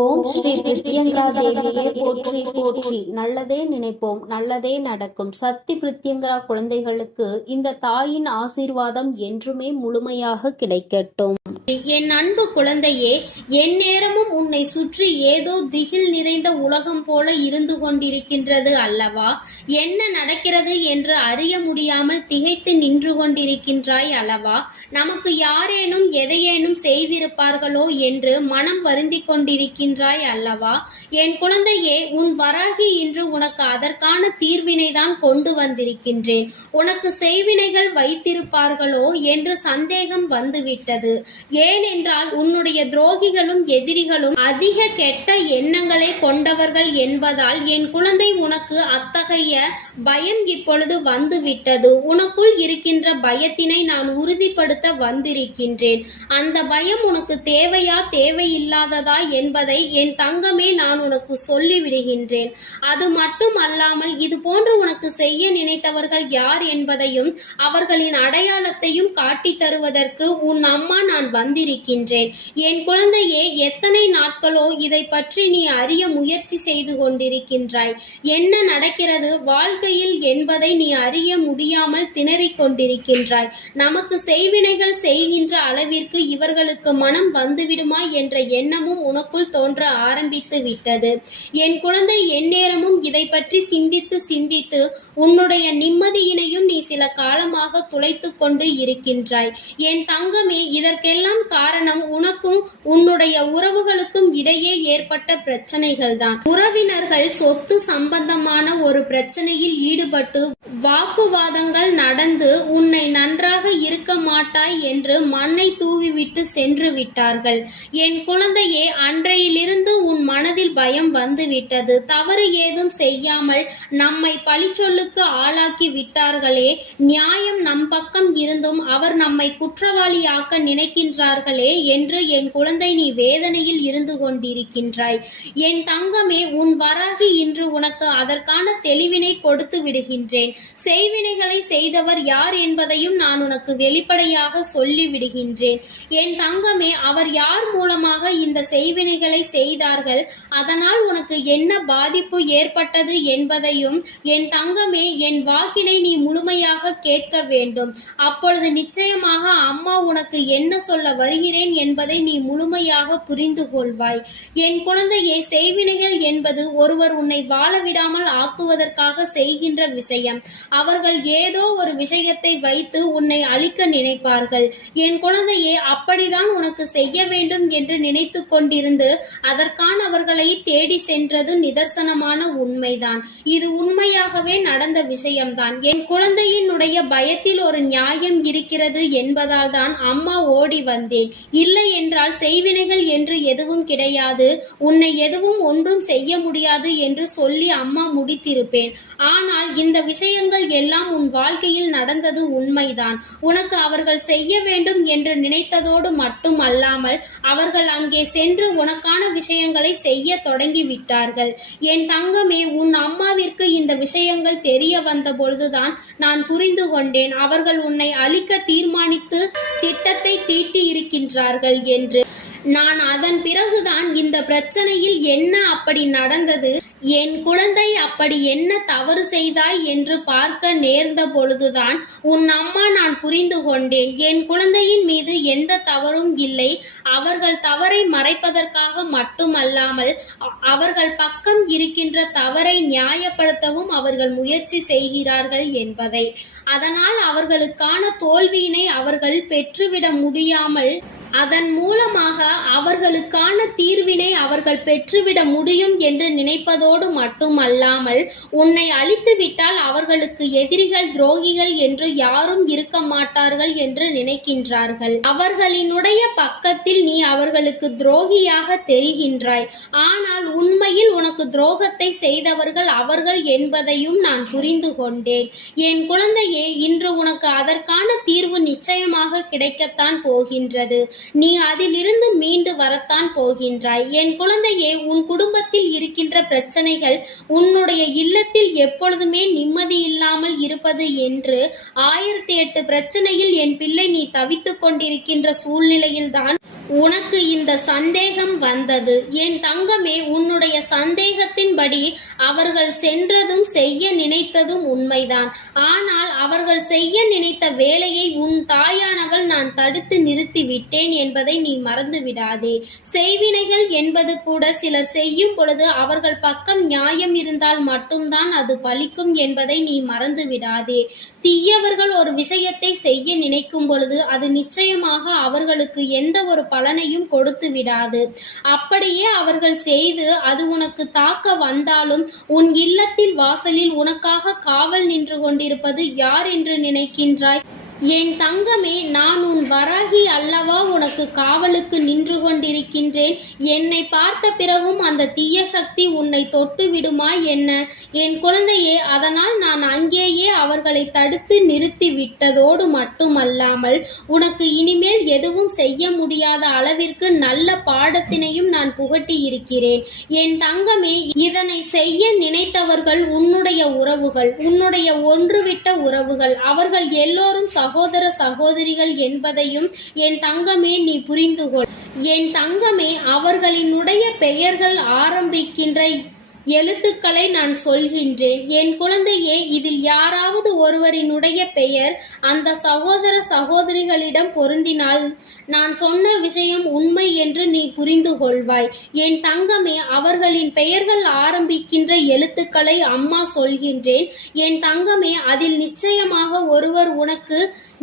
ஓம் ஸ்ரீ பிரித்யங்கரா தேவியே போற்றி போற்றி. நல்லதே நினைப்போம், நல்லதே நடக்கும். சக்தி பிரித்யங்கரா குழந்தைகளுக்கு இந்த தாயின் ஆசீர்வாதம் என்றுமே முழுமையாக கிடைக்கட்டும். என் அன்பு குழந்தையே, என் நேரமும் உன்னை சுற்றி ஏதோ திகில் நிறைந்த உலகம் போல இருந்து கொண்டிருக்கின்றது அல்லவா? என்ன நடக்கிறது என்று அறிய முடியாமல் திகைத்து நின்று கொண்டிருக்கின்றாய் அல்லவா? நமக்கு யாரேனும் எதையேனும் செய்திருப்பார்களோ என்று மனம் வருந்தி கொண்டிருக்கின்றாய் அல்லவா? என் குழந்தையே, உன் வராகி இன்று உனக்கு அதற்கான தீர்வினை தான் கொண்டு வந்திருக்கின்றேன். உனக்கு செய்வினைகள் வைத்திருப்பார்களோ என்று சந்தேகம் வந்துவிட்டது. ஏனென்றால் உன்னுடைய துரோகிகளும் எதிரிகளும் அதிக கெட்ட எண்ணங்களை கொண்டவர்கள் என்பதால் என் குழந்தை உனக்கு அத்தகைய பயம் இப்பொழுது வந்துவிட்டது. உனக்குள் இருக்கின்ற பயத்தினை நான் உறுதிப்படுத்த வந்திருக்கின்றேன். அந்த பயம் உனக்கு தேவையா தேவையில்லாததா என்பதை என் தங்கமே நான் உனக்கு சொல்லிவிடுகின்றேன். அது மட்டும் அல்லாமல் இது போன்று உனக்கு செய்ய நினைத்தவர்கள் யார் என்பதையும் அவர்களின் அடையாளத்தையும் காட்டி தருவதற்கு உன் அம்மா நான் வந்திருக்கின்றேன். என் குழந்தையே, எத்தனை நாட்களோ இதை பற்றி நீ அறிய முயற்சி செய்து கொண்டிருக்கின்றாய். என்ன நடக்கிறது வாழ்க்கையில் என்பதை நீ அறிய முடியாமல் திணறிக் கொண்டிருக்கின்றாய். நமக்கு செய்வினைகள் செய்கின்ற அளவிற்கு இவர்களுக்கு மனம் வந்துவிடுமா என்ற எண்ணமும் உனக்குள் தோன்ற ஆரம்பித்து விட்டது. என் குழந்தை, எந்நேரமும் இதை பற்றி சிந்தித்து சிந்தித்து உன்னுடைய நிம்மதியினையும் நீ சில காலமாக துளைத்து கொண்டு இருக்கின்றாய். என் தங்கமே, இதற்கெல்லாம் காரணம் உனக்கும் உன்னுடைய உறவுகளுக்கும் இடையே ஏற்பட்ட பிரச்சனைகள் தான். உறவினர்கள் சொத்து சம்பந்தமான ஒரு பிரச்சனையில் ஈடுபட்டு வாக்குவாதங்கள் நடந்து உன்னை நன்றாக இருக்க மாட்டாய் என்று மண்ணை தூவிவிட்டு சென்று விட்டார்கள். என் குழந்தையே, அன்றையிலிருந்து உன் மனதில் பயம் வந்துவிட்டது. தவறு ஏதும் செய்யாமல் நம்மை பழிச்சொல்லுக்கு ஆளாக்கி விட்டார்களே, நியாயம் நம் பக்கம் இருந்தும் அவர் நம்மை குற்றவாளியாக்க நினைக்கின்றார்களே என்று என் குழந்தை நீ வேதனையில் இருந்து கொண்டிருக்கின்றாய். என் தங்கமே, உன் வராகி இன்று உனக்கு அதற்கான தெளிவினை கொடுத்து விடுகின்றேன். செய்வினைகளை செய்தவர் யார் என்பதையும் நான் உனக்கு வெளிப்படையாக சொல்லி விடுகின்றேன். என் தங்கமே, அவர் யார் மூலமாக இந்த செய்வினைகளை செய்தார்கள், அதனால் உனக்கு என்ன பாதிப்பு ஏற்பட்டது என்பதையும் என் தங்கமே, என் வாக்கினை நீ முழுமையாக கேட்க வேண்டும். அப்பொழுது நிச்சயமாக அம்மா உனக்கு என்ன சொல்ல வருகிறேன் என்பதை நீ முழுமையாக புரிந்து கொள்வாய். என் குழந்தையே, செய்வினைகள் என்பது ஒருவர் உன்னை வாழ விடாமல் ஆக்குவதற்காக செய்கின்ற விஷயம். அவர்கள் ஏதோ ஒரு விஷயத்தை வைத்து உன்னை அழிக்க நினைப்பார்கள். என் குழந்தையே, அப்படிதான் உனக்கு செய்ய வேண்டும் என்று நினைத்து கொண்டிருந்து அதற்கானவர்களை தேடி சென்றது நிதர்சனமான உண்மைதான். இது உண்மையாகவே நடந்த விஷயம்தான். என் குழந்தையினுடைய பயத்தில் ஒரு நியாயம் இருக்கிறது என்பதால் தான் அம்மா ஓடி வந்தேன். இல்லை என்றால் செய்வினைகள் என்று எதுவும் கிடையாது, உன்னை எதுவும் ஒன்றும் செய்ய முடியாது என்று சொல்லி அம்மா முடித்திருப்பேன். ஆனால் இந்த விஷயங்கள் எல்லாம் உன் வாழ்க்கையில் நடந்தது உண்மைதான். உனக்கு அவர்கள் செய்ய வேண்டும் என்று நினைத்ததோடு மட்டும் அல்லாமல் அவர்கள் அங்கே சென்று உனக்கான விஷயங்களை செய்ய தொடங்கி விட்டார்கள். என் தங்கமே, உன் அம்மாவிற்கு இந்த விஷயங்கள் தெரிய வந்த பொழுதுதான் நான் புரிந்து கொண்டேன் அவர்கள் உன்னை அழிக்க தீர்மானித்து திட்டத்தை தீட்டி இருக்கின்றார்கள் என்று. நான் அதன் பிறகுதான் இந்த பிரச்சனையில் என்ன அப்படி நடந்தது, என் குழந்தை அப்படி என்ன தவறு செய்தாய் என்று பார்க்க நேர்ந்த பொழுதுதான் உன் அம்மா நான் புரிந்து கொண்டேன். என் குழந்தையின் மீது எந்த தவறும் இல்லை. அவர்கள் தவறை மறைப்பதற்காக மட்டுமல்லாமல் அவர்கள் பக்கம் இருக்கின்ற தவறை நியாயப்படுத்தவும் அவர்கள் முயற்சி செய்கிறார்கள் என்பதை. அதனால் அவர்களுக்கான தோல்வியினை அவர்கள் பெற்றுவிட முடியாமல் அதன் மூலமாக அவர்களுக்கான தீர்வினை அவர்கள் பெற்றுவிட முடியும் என்று நினைப்பதோடு மட்டுமல்லாமல் உன்னை அழித்து விட்டால் அவர்களுக்கு எதிரிகள் துரோகிகள் என்று யாரும் இருக்க மாட்டார்கள் என்று நினைக்கின்றார்கள். அவர்களினுடைய பக்கத்தில் நீ அவர்களுக்கு துரோகியாக தெரிகின்றாய். ஆனால் உண்மையில் உனக்கு துரோகத்தை செய்தவர்கள் அவர்கள் என்பதையும் நான் புரிந்து கொண்டேன். என் குழந்தையே, இன்று உனக்கு அதற்கான தீர்வு நிச்சயமாக கிடைக்கத்தான் போகின்றது. நீ அதிலிருந்து மீண்டு வரத்தான் போகின்றாய். என் குழந்தையே, உன் குடும்பத்தில் இருக்கின்ற பிரச்சனைகள் உன்னுடைய இல்லத்தில் எப்பொழுதுமே நிம்மதி இல்லாமல் இருப்பது என்று 1008 பிரச்சனையில் என் பிள்ளை நீ தவித்துக் கொண்டிருக்கின்ற சூழ்நிலையில்தான் உனக்கு இந்த சந்தேகம் வந்தது. என் தங்கமே, உன்னுடைய சந்தேகத்தின்படி அவர்கள் சென்றதும் செய்ய நினைத்ததும் உண்மைதான். ஆனால் அவர்கள் செய்ய நினைத்த வேலையை உன் தாயானவள் நான் தடுத்து நிறுத்தி விட்டேன் என்பதை நீ மறந்து விடாதே. செய்வினைகள் என்பது கூட சிலர் செய்யும் பொழுது அவர்கள் பக்கம் நியாயம் இருந்தால் மட்டும்தான் அது பலிக்கும் என்பதை நீ மறந்து விடாதே. தீயவர்கள் ஒரு விஷயத்தை செய்ய நினைக்கும் பொழுது அது நிச்சயமாக அவர்களுக்கு எந்த ஒரு பலனையும் கொடுத்து விடாது. அப்படியே அவர்கள் செய்து அது உனக்கு தாக்க வந்தாலும் உன் இல்லத்தில் வாசலில் உனக்காக காவல் நின்று கொண்டிருப்பது யார் என்று நினைக்கின்றாய்? என் தங்கமே, நான் உன் வராகி அல்லவா உனக்கு காவலுக்கு நின்று கொண்டிருக்கின்றேன். என்னை பார்த்த பிறகும் அந்த தீய சக்தி உன்னை தொட்டு விடுமா என்ன? என் குழந்தையே, அதனால் நான் அங்கேயே அவர்களை தடுத்து நிறுத்தி விட்டதோடு மட்டுமல்லாமல் உனக்கு இனிமேல் எதுவும் செய்ய முடியாத அளவிற்கு நல்ல பாடத்தினையும் நான் புகட்டி இருக்கிறேன். என் தங்கமே, இதனை செய்ய நினைத்தவர்கள் உன்னுடைய உறவுகள், உன்னுடைய ஒன்றுவிட்ட உறவுகள். அவர்கள் எல்லோரும் சகோதர சகோதரிகள் என்பதையும் என் தங்கமே நீ புரிந்து கொள். என் தங்கமே, அவர்களினுடைய பெயர்கள் ஆரம்பிக்கின்ற எழுத்துக்களை நான் சொல்கின்றேன். என் குழந்தையே, இதில் யாராவது ஒருவரினுடைய பெயர் அந்த சகோதர சகோதரிகளிடம் பொருந்தினால் நான் சொன்ன விஷயம் உண்மை என்று நீ புரிந்து கொள்வாய். என் தங்கமே, அவர்களின் பெயர்கள் ஆரம்பிக்கின்ற எழுத்துக்களை அம்மா சொல்கின்றேன். என் தங்கமே, அதில் நிச்சயமாக ஒருவர் உனக்கு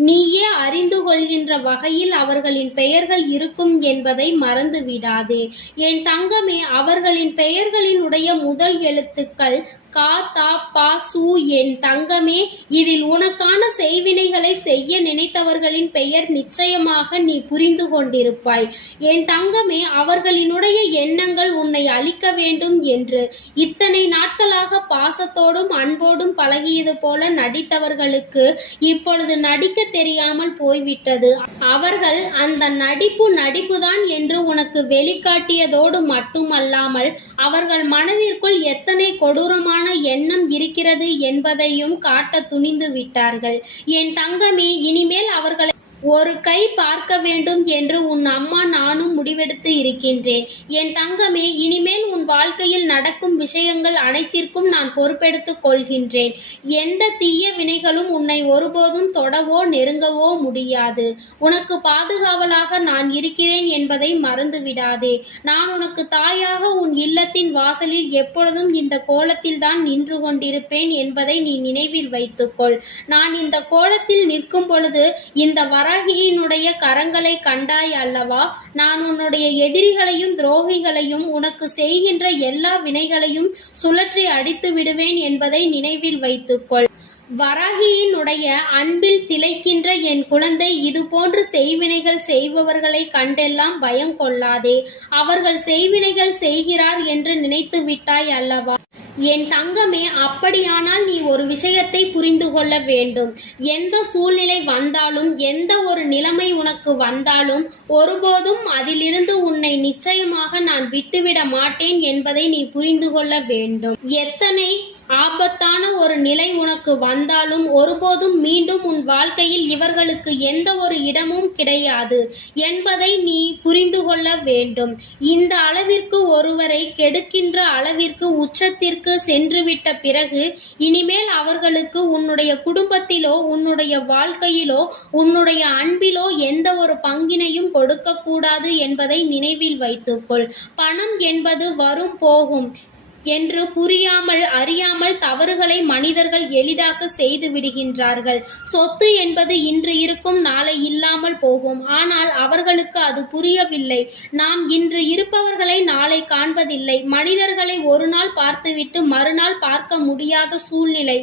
நீயே அறிந்து கொள்கின்ற வகையில் அவர்களின் பெயர்கள் இருக்கும் என்பதை மறந்து விடாதே. என் தங்கமே, அவர்களின் பெயர்களினுடைய முதல் எழுத்துக்கள் கா தா பா சு. என் தங்கமே, இதில் உனக்கான செய்வினைகளை செய்ய நினைத்தவர்களின் பெயர் நிச்சயமாக நீ புரிந்து கொண்டிருப்பாய். என் தங்கமே, அவர்களினுடைய எண்ணங்கள் உன்னை அழிக்க வேண்டும் என்று இத்தனை நாட்களாக பாசத்தோடும் அன்போடும் பழகியது போல நடித்தவர்களுக்கு இப்பொழுது நடிக்க தெரியாமல் போய்விட்டது. அவர்கள் அந்த நடிப்புதான் என்று உனக்கு வெளிக்காட்டியதோடு மட்டுமல்லாமல் அவர்கள் மனதிற்குள் எத்தனை கொடூரமான எண்ணம் இருக்கிறது என்பதையும் காட்ட துணிந்து விட்டார்கள். என் தங்கமே, இனிமேல் அவர்களை ஒரு கை பார்க்க வேண்டும் என்று உன் அம்மா நானும் முடிவெடுத்து இருக்கின்றேன். என் தங்கமே, இனிமேல் உன் வாழ்க்கையில் நடக்கும் விஷயங்கள் அனைத்திற்கும் நான் பொறுப்பெடுத்துக் கொள்கின்றேன். எந்த தீய வினைகளும் உன்னை ஒருபோதும் தொடவோ நெருங்கவோ முடியாது. உனக்கு பாதுகாவலாக நான் இருக்கிறேன் என்பதை மறந்து விடாதே. நான் உனக்கு தாயாக உன் இல்லத்தின் வாசலில் எப்பொழுதும் இந்த கோலத்தில் தான் நின்று கொண்டிருப்பேன் என்பதை நீ நினைவில் வைத்துக்கொள். நான் இந்த கோலத்தில் நிற்கும் பொழுது இந்த வராகியினுடைய கரங்களை கண்டாய் அல்லவா? நான் உன்னுடைய எதிரிகளையும் துரோகிகளையும் உனக்கு செய்கின்ற எல்லா வினைகளையும் சுழற்றி அடித்து விடுவேன் என்பதை நினைவில் வைத்துக்கொள். வராகியினுடைய அன்பில் திளைக்கின்ற என் குழந்தை, இது போன்று செய்வினைகள் செய்பவர்களை கண்டெல்லாம் பயம் கொள்ளாதே. அவர்கள் செய்வினைகள் செய்கிறார் என்று நினைத்து விட்டாய் அல்லவா? என் தங்கமே, அப்படியானால் நீ ஒரு விஷயத்தை புரிந்து கொள்ள வேண்டும். எந்த சூழ்நிலை வந்தாலும், எந்த ஒரு நிலைமை உனக்கு வந்தாலும் ஒருபோதும் அதிலிருந்து உன்னை நிச்சயமாக நான் விட்டுவிட மாட்டேன் என்பதை நீ புரிந்து கொள்ள வேண்டும். எத்தனை ஆபத்தான ஒரு நிலை உனக்கு வந்தாலும் ஒருபோதும் மீண்டும் உன் வாழ்க்கையில் இவர்களுக்கு எந்த ஒரு இடமும் கிடையாது என்பதை நீ புரிந்து கொள்ள வேண்டும். இந்த அளவிற்கு ஒருவரை கெடுக்கின்ற அளவிற்கு உச்சத்திற்கு சென்றுவிட்ட பிறகு இனிமேல் அவர்களுக்கு உன்னுடைய குடும்பத்திலோ உன்னுடைய வாழ்க்கையிலோ உன்னுடைய அன்பிலோ எந்த ஒரு பங்கினையும் கொடுக்கக்கூடாது என்பதை நினைவில் வைத்துக்கொள். பணம் என்பது வரும் போகும் என்று புரியாமல் அறியாமல் தவறுகளை மனிதர்கள் எளிதாக செய்து விடுகின்றார்கள். சொத்து என்பது இன்று இருக்கும் நாளை இல்லாமல் போகும். ஆனால் அவர்களுக்கு அது புரியவில்லை. நாம் இன்று இருப்பவர்களை நாளை காண்பதில்லை. மனிதர்களை ஒரு நாள் பார்த்துவிட்டு மறுநாள் பார்க்க முடியாத சூழ்நிலை.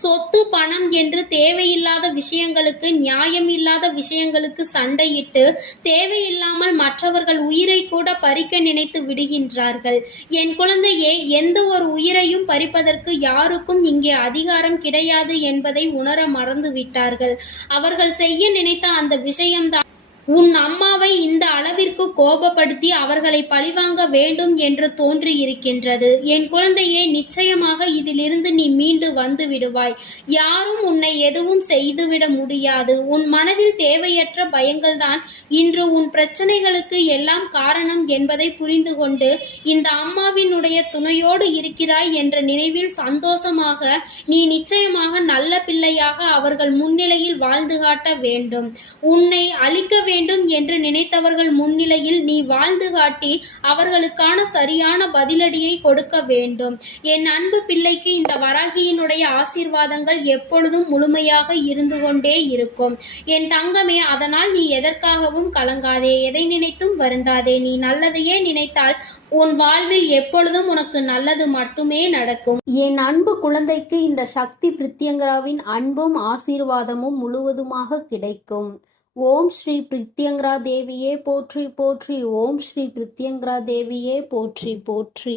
சொத்து பணம் என்று தேவையில்லாத விஷயங்களுக்கு, நியாயமில்லாத விஷயங்களுக்கு சண்டையிட்டு தேவையில்லாமல் மற்றவர்கள் உயிரை கூட பறிக்க நினைத்து விடுகின்றார்கள். என் குழந்தையே, எந்த ஒரு உயிரையும் பறிப்பதற்கு யாருக்கும் இங்கே அதிகாரம் கிடையாது என்பதை உணர மறந்து விட்டார்கள். அவர்கள் செய்ய நினைத்த அந்த விஷயம்தான் உன் அம்மாவை இந்த அளவிற்கு கோபப்படுத்தி அவர்களை பழிவாங்க வேண்டும் என்று தோன்றியிருக்கின்றது. என் குழந்தையே, நிச்சயமாக இதிலிருந்து நீ மீண்டு வந்து விடுவாய். யாரும் உன்னை எதுவும் செய்துவிட முடியாது. உன் மனதில் தேவையற்ற பயங்கள்தான் இன்று உன் பிரச்சனைகளுக்கு எல்லாம் காரணம் என்பதை புரிந்து கொண்டு இந்த அம்மாவினுடைய துணையோடு இருக்கிறாய் என்ற நினைவில் சந்தோஷமாக நீ நிச்சயமாக நல்ல பிள்ளையாக அவர்கள் முன்னிலையில் வாழ்ந்து காட்ட வேண்டும். உன்னை அழிக்க வேண்டும் என்று நினைத்தவர்கள் முன்னிலையில் நீ வாழ்ந்து காட்டி அவர்களுக்கான சரியான பதிலடியை கொடுக்க வேண்டும். என் அன்பு பிள்ளைக்கு இந்த வராகியினுடைய ஆசீர்வாதங்கள் எப்பொழுதும் முழுமையாக இருந்து கொண்டே இருக்கும். என் தங்கமே, அதனால் நீ எதற்காகவும் கலங்காதே, எதை நினைத்தும் வருந்தாதே. நீ நல்லதையே நினைத்தால் உன் வாழ்வில் எப்பொழுதும் உனக்கு நல்லது மட்டுமே நடக்கும். என் அன்பு குழந்தைக்கு இந்த சக்தி பிரித்யங்கராவின் அன்பும் ஆசீர்வாதமும் முழுவதுமாக கிடைக்கும். ஓம் ஸ்ரீ பிரித்யங்கரா தேவியே போற்றி போற்றி. ஓம் ஸ்ரீ பிரித்யங்கரா தேவியே போற்றி போற்றி.